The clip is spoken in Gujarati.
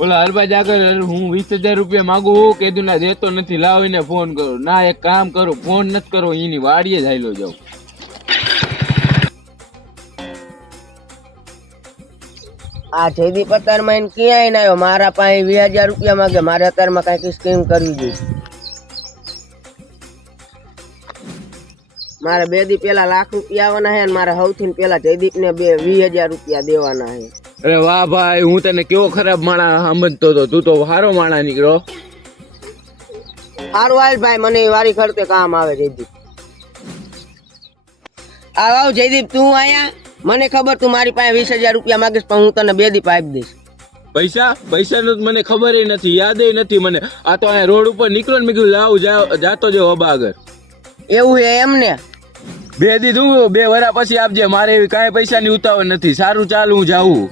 ઓલા હરભાઈ આગળ હું 20,000 રૂપિયા માંગુ કીધું ના દેતો નથી, લાવીને ફોન કરો. ના એક કામ કરો, ફોન નથી કરો, એની વાડીએ જ હાલ્યો જાવ. આ જયદીપ અત્યારમાં એને ક્યાંય ના આવ્યો, મારા પાસે 20,000 રૂપિયા માંગે. મારે અત્યારમાં કઈક સ્કીમ કરવી જોઈએ. મારે 2 દી પેલા લાખ રૂપિયા આવવાના છે, અને મારે સૌથી પેલા જયદીપ ને 20,000 રૂપિયા દેવાના છે. અરે વાહ ભાઈ, હું તને કેવો ખરાબ માણા સમજતો હતો, તું તો સારો માણા નીકળ્યો. સારું હાલ ભાઈ, મને વારી ખર્ચે કામ આવે. જયદીપ આવ જયદીપ, તું આયા. મને ખબર તું મારી પાસે 20,000 રૂપિયા માંગીશ, પણ હું તને 2 દી આપી દઈશ. પૈસાનું મને ખબર નથી, યાદ નથી મને. આ તો અહીંયા રોડ ઉપર નીકળ્યો ને મેં કીધું લાવ જાતો જો હબા આગળ. એવું છે એમ ને? 2 દી 2 વરા પછી આપજે, મારે એવી કાંઈ પૈસાની ઉતાવળ નથી. સારું ચાલ, હું જાઉં.